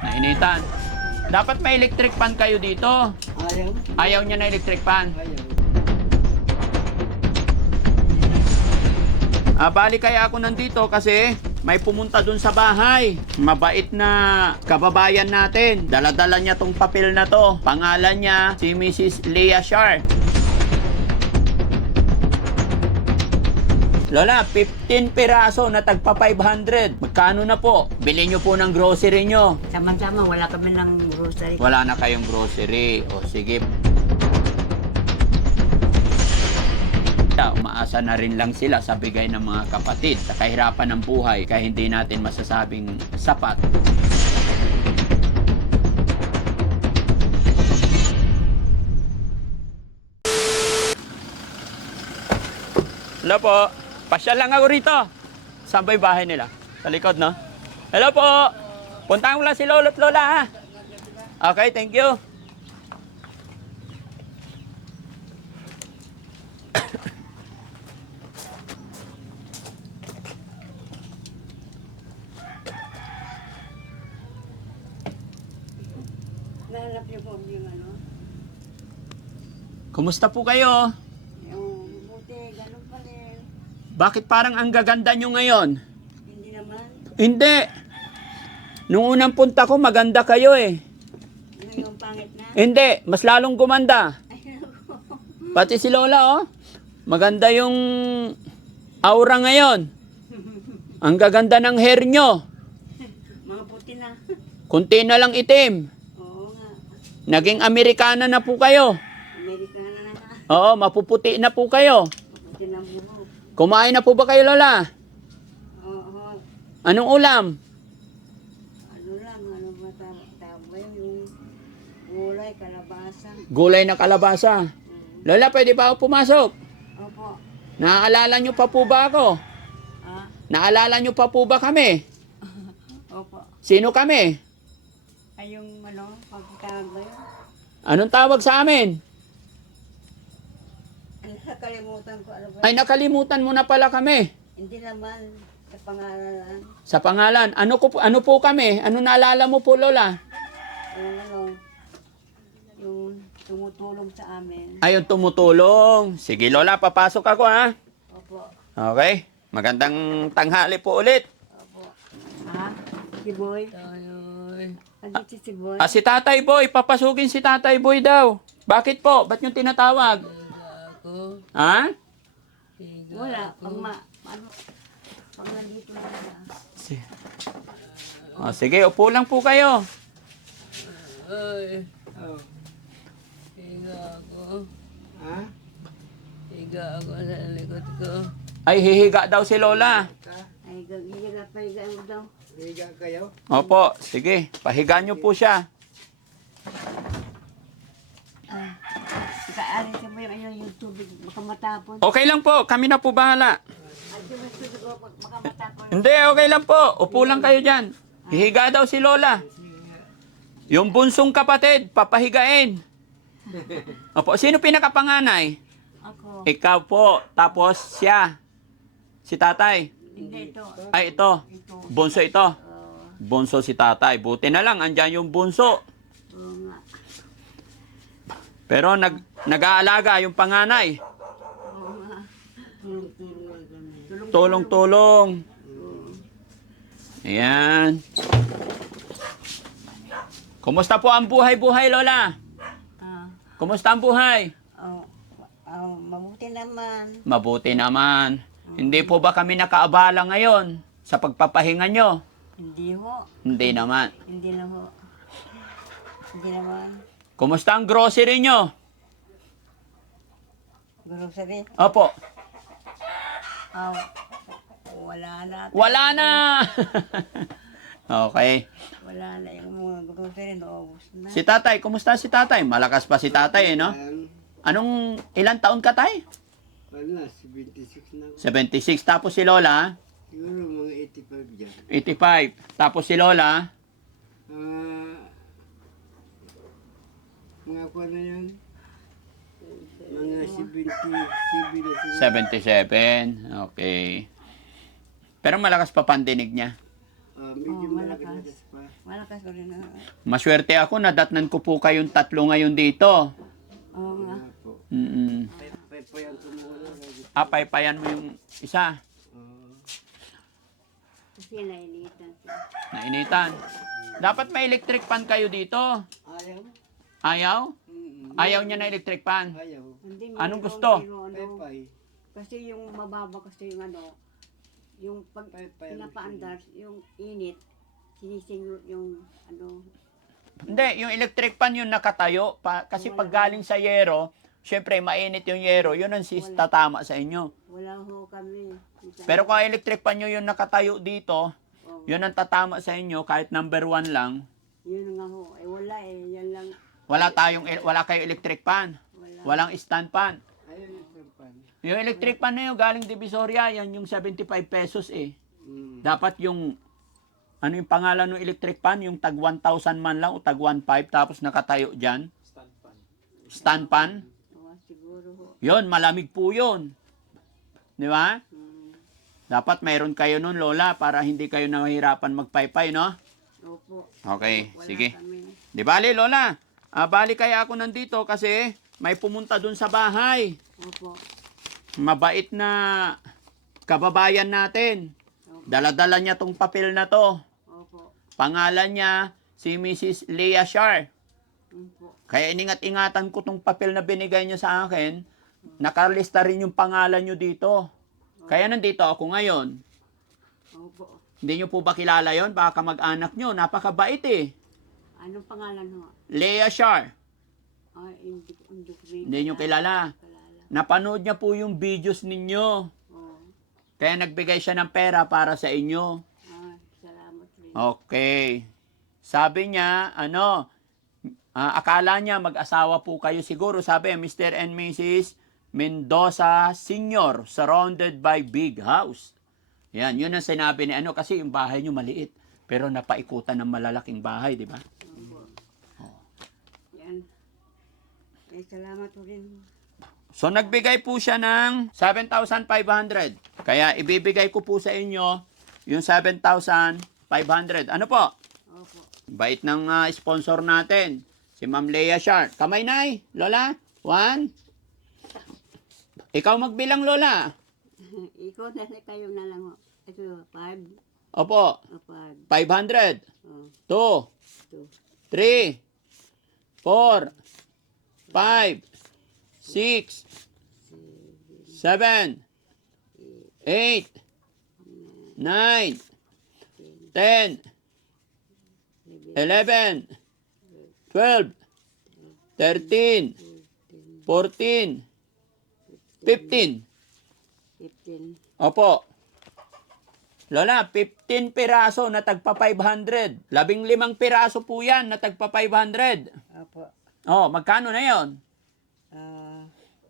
Nainitan. Dapat may electric fan kayo dito. Ayaw. Ayaw niya na electric fan. Ayaw. Bali kaya ako nandito kasi may pumunta dun sa bahay. Mabait na kababayan natin. Dala-dala niya tong papel na to. Pangalan niya si Mrs. Leah Shar. Lola, 15 piraso na tagpa 500. Magkano na po? Bili nyo po ng grocery nyo. Sama-sama, wala kami ng grocery. Wala na kayong grocery. O sige. Umaasa na rin lang sila sa bigay ng mga kapatid sa kahirapan ng buhay kaya hindi natin masasabing sapat. Hello po. Pasyal lang ako rito. Saan ba yung bahay nila? Sa likod, no? Hello po. Puntahan mo lang si Lolo at Lola, ha? Okay, thank you. Nahanap niyo po yung ano? Kumusta po kayo? Yung buti, ganun pa rin. Bakit parang ang gaganda nyo ngayon? Hindi naman. Hindi. Nung unang punta ko, maganda kayo eh. Yung pangit na. Hindi, mas lalong gumanda. Ay, ako. Pati si Lola, oh. Maganda yung aura ngayon. Ang gaganda ng hair nyo. Mga puti na. Kunti na lang itim. Oo nga. Naging Amerikana na po kayo. Amerikana na nga. Oo, mapuputi na po kayo. Puti na buhok. Kumain na po ba kayo, Lola? Oo. Anong ulam? Ano lang, ano ba tama yung gulay, kalabasa. Gulay na kalabasa. Lola, pwede ba ako pumasok? Opo. Naaalala nyo pa po ba ako? Ah, Naalala nyo pa po ba kami? opo. Sino kami? Ay, yung ano, pagkakawag ba yun? Anong tawag sa amin? Ano, nakalimutan ko, ano ba? Ay, nakalimutan mo na pala kami. Hindi naman, sa pangalan lang. Sa pangalan. Ano po kami? Ano naalala mo po, Lola? Yung ano, yung tumutulong sa amin. Ayun, tumutulong. Sige, Lola, papasok ako, ha? Opo. Okay. Magandang tanghali po ulit. Opo. Ha? Si Boy? Andito si Boy? Si Tatay Boy. Papasukin si Tatay Boy daw. Bakit po? Ba't yung tinatawag? Ha? Wala. Ano, pag nandito na siya. Sige, upo lang po kayo. Oh. Higa ako. Ha? Higa ako sa likod ko. Ay, hihiga daw si Lola. Ay, gagigil pa yung daw. Higa kayo? Opo, sige. Pahiga nyo po siya. Kaarin siya mo yung tubig, baka matapon. Okay lang po. Kami na po bahala. Ay, yung tubig, baka matapon. Hindi, okay lang po. Upo lang kayo dyan. Hihiga daw si Lola. Yung bunsong kapatid, papahigain. Opo, sino pinakapanganay? Ako. Ikaw po. Tapos siya. Si tatay. Hindi ito. Ay, ito. Ito. Bunso ito. Bunso si tatay. Buti na lang, andyan yung bunso. Oo nga. Pero nag-aalaga yung panganay. Oo nga. Tulong-tulong kami. Tulong-tulong. Ayan. Kumusta po ang buhay-buhay, Lola? Ah, Kumusta ang buhay? mabuti naman. Mabuti naman. Hindi po ba kami nakaabala ngayon sa pagpapahinga nyo? Hindi ho. Hindi naman. Hindi na ho. Hindi naman. Kumusta ang grocery nyo? Grocery. Opo. Wala na. Wala na. Okay. Wala na yung mga grocery. Naubos na. Si tatay, kumusta si tatay? Malakas pa si tatay, no? Anong, ilang taon ka, tay? Wala, 76 na ako. 76. Tapos si Lola, Siguro mga 85 dyan. 85. Tapos si Lola, Mga kuha na yan. Mga 77 na sila. 77. Okay. Pero malakas pa pandinig niya. Medyo Oh, malakas. malakas pa. Malakas ko rin. Maswerte ako, nadatnan ko po kayong tatlo ngayon dito. Oo nga. Wala po. Paypayan ko muna. Paypayan mo yung isa. Kasi nainitan siya. Nainitan. Dapat may electric fan kayo dito. Ayaw? Ayaw? Mm-mm. Ayaw niya na electric fan. Ayaw. Hindi, Anong mayroon, gusto? pero ano, Paypay. kasi yung mababa kasi yung ano, yung pag Paypay. pinapaandar, yung init, sinisinglo yung ano, Hindi, yung electric fan yung nakatayo. Kasi pag galing sa yero, syempre mainit yung yero, yun ang tatama sa inyo. wala ho kami. Pero kung electric fan nyo yung nakatayo dito, Oh, yun ang tatama sa inyo kahit number 1 lang. yun nga ho, eh wala eh, yan lang, Wala kayong electric fan. wala. Walang stand fan. Ayaw yung paypan. Yung electric fan na yun, galing Divisoria, yan yung 75 pesos eh. Dapat yung, ano yung pangalan ng electric fan? Yung tag 1,000 man lang o tag 1,500 tapos nakatayo dyan. Stand fan. Oh, siguro ho. Yun, malamig po yun. Di ba? Dapat mayroon kayo nun, Lola, para hindi kayo nahihirapan magpaypay, no? Opo. Okay, Wala sige. kami. Di bali, Lola. Bali kaya ako nandito kasi may pumunta dun sa bahay. Opo. Mabait na kababayan natin. Opo. Dala-dala niya tong papel na to. Opo. Pangalan niya si Mrs. Leah Shar. Opo. Kaya iningat-ingatan ko tong papel na binigay niya sa akin. Nakalista rin yung pangalan niyo dito. Kaya nandito ako ngayon. Opo. Hindi niyo po ba kilala yon? Baka mag-anak niyo. Napakabait eh. Anong pangalan ho? Leah Shar. Ay, hindi ko rin Hindi niyo kilala. kilala. Napanood niya po yung videos ninyo. Oh. Kaya nagbigay siya ng pera para sa inyo. Ay, salamat rin. Okay. Sabi niya, akala niya mag-asawa po kayo siguro. Sabi, Mr. and Mrs. Mendoza Sr. surrounded by big house. Yan, yun ang sinabi ni kasi yung bahay niyo maliit. Pero napaikutan ng malalaking bahay, di ba? Opo. Yan. Eh, salamat po rin. So, nagbigay po siya ng 7,500. Kaya, ibibigay ko po sa inyo yung 7,500. Ano po? Opo. Bait ng sponsor natin, si Ma'am Leah Shar. Kamay, Nay. Lola, 1. Ikaw magbilang, Lola. Ikaw na kayo na lang ho. Ito, 5. Opo, 5. 500. Oh, 2, 2. 3, 4, 5, 6, 7, 8, 9, 10, 11, 12, 13, 14, 15. 15. Opo. Lola, 15 piraso na tagpa 500. 15 piraso po yan na tagpa 500. Opo. Oh, magkano na yon?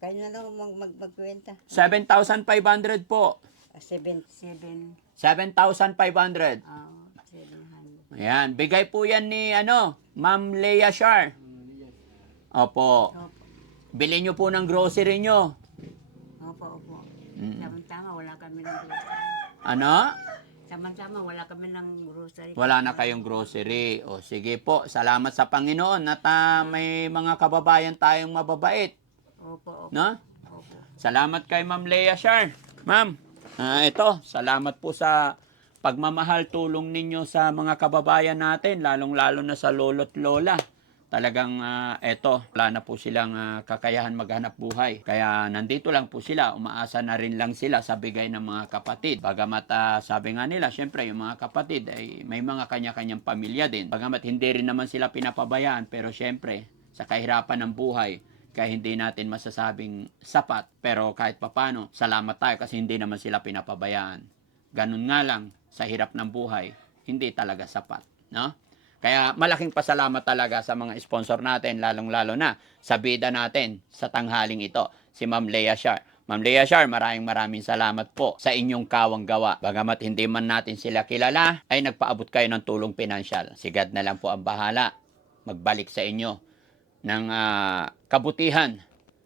Kayo na lang magkwenta. 7,500 po. 7. 7,500. 700. Ayan, bigay po yan ni Ma'am Leah Shar. Opo. Opo. Bili nyo po ng grocery nyo. Opo. Mm. Samantama, wala kami ng grocery. Ano? Samantama, wala kami ng grocery. Wala na kayong grocery. O sige po, salamat sa Panginoon at may mga kababayan tayong mababait. Opo. No? Opo. Salamat kay Ma'am Leah Shar. Ma'am, ito, salamat po sa pagmamahal tulong ninyo sa mga kababayan natin, lalong-lalo na sa lolo't lola. Talagang wala na po silang kakayahan maghanap buhay. Kaya nandito lang po sila, umaasa na rin lang sila sa bigay ng mga kapatid. Bagamat sabi nga nila, syempre yung mga kapatid ay may mga kanya-kanyang pamilya din. Bagamat hindi rin naman sila pinapabayaan, pero syempre sa kahirapan ng buhay, kaya hindi natin masasabing sapat. Pero kahit papano, salamat tayo kasi hindi naman sila pinapabayaan. Ganun nga lang, sa hirap ng buhay, hindi talaga sapat. No? Kaya malaking pasalamat talaga sa mga sponsor natin, lalong-lalo na sa bida natin sa tanghaling ito, si Ma'am Leah Shar. Ma'am Leah Shar, maraming salamat po sa inyong kawang gawa. Bagamat hindi man natin sila kilala, ay nagpaabot kayo ng tulong pinansyal. Si God na lang po ang bahala magbalik sa inyo ng kabutihan.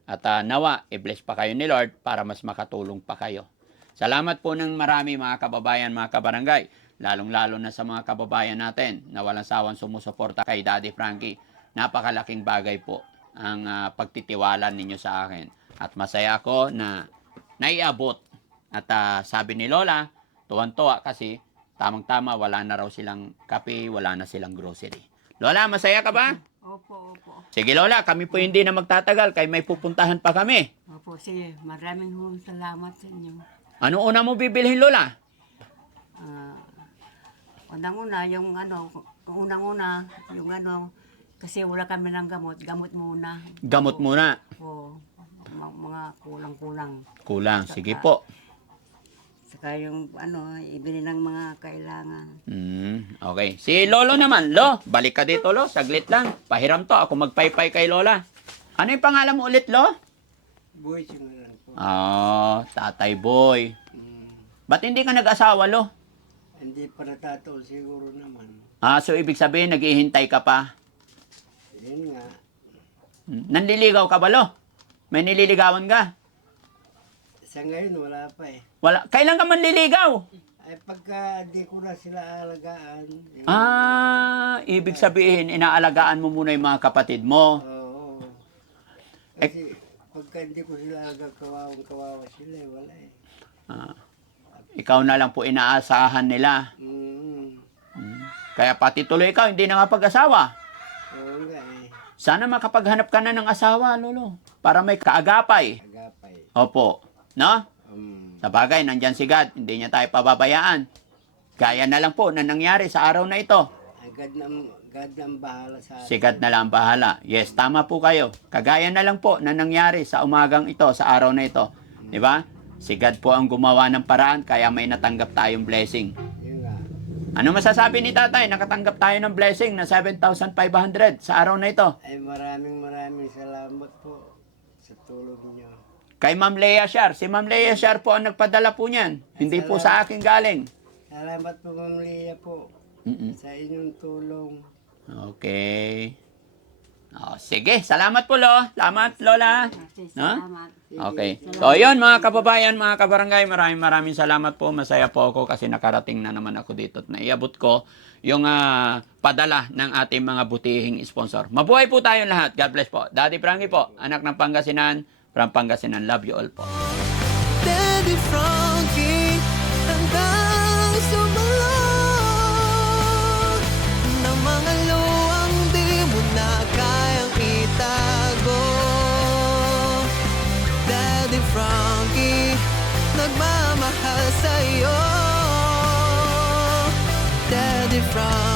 At nawa, i-bless pa kayo ni Lord para mas makatulong pa kayo. Salamat po ng marami mga kababayan, mga kabarangay. lalong-lalo na sa mga kababayan natin na walang sawang sumusuporta kay Daddy Frankie. Napakalaking bagay po ang pagtitiwala ninyo sa akin. At masaya ako na naiabot. At sabi ni Lola, tuwan-tuwa kasi tamang-tama wala na raw silang kape, wala na silang grocery. Lola, masaya ka ba? Opo, opo. Sige Lola, kami po hindi na magtatagal kay may pupuntahan pa kami. Opo, sige. Maraming salamat sa inyo. Ano una mo bibilhin Lola? Unang-una, yung kasi wala kami ng gamot muna. Gamot muna. Oo, mga kulang-kulang. Kulang, sige po. Saka yung ibili ng mga kailangan. Okay. Si Lolo naman. Lo, balik ka dito, Lo. Saglit lang. Pahiram to. Ako magpaypay kay Lola. Ano yung pangalan mo ulit, Lo? Boy, singalan po. Tatay Boy. Ba't hindi ka nag-asawa, Lo? Hindi pa natataon siguro naman. So ibig sabihin, naghihintay ka pa. Yun nga. Nanliligaw ka ba, Lo? May nililigawan ka? Sa ngayon, wala pa eh. Wala. Kailan ka manliligaw? Ay pagka di ko na sila alagaan. Ibig sabihin, inaalagaan mo muna yung mga kapatid mo. Oo. Kasi pagka hindi ko sila alagaan, kawawa sila eh. Wala eh. Ikaw na lang po inaasahan nila. Kaya pati tuloy ikaw, hindi na pag-asawa. Oo nga eh. Sana makapaghanap ka na ng asawa, Lolo. Para may kaagapay. Agapay. Opo. No? Sa bagay, nandyan si God. Hindi niya tayo pababayaan. Gaya na lang po na nangyari sa araw na ito. God na ang bahala sa atin. Si God na lang ang bahala. Yes, tama po kayo. Kagaya na lang po na nangyari sa umagang ito, sa araw na ito. Di ba? Si God po ang gumawa ng paraan, kaya may natanggap tayong blessing. Yun nga. Ano masasabi ni tatay? Nakatanggap tayo ng blessing na 7,500 sa araw na ito. Ay maraming salamat po sa tulong niyo. Kay Ma'am Lea Shar. Si Ma'am Lea Shar po ang nagpadala po niyan. Hindi po sa akin galing. Salamat po, Ma'am Lea po, sa inyong tulong. Okay. Sige, salamat po, Lo. Salamat, Lola. No? Salamat. Okay. So, yun, mga kababayan, mga kabarangay, maraming salamat po. Masaya po ako kasi nakarating na naman ako dito at naiabot ko yung padala ng ating mga butihing sponsor. Mabuhay po tayong lahat. God bless po. Daddy Frankie po, anak ng Pangasinan, from Pangasinan. Love you all po. Daddy Frankie, hanggang sumalong ng mga luwang di mo na kayang itago. Daddy Frankie, nagmamahal sa'yo. Daddy Frankie.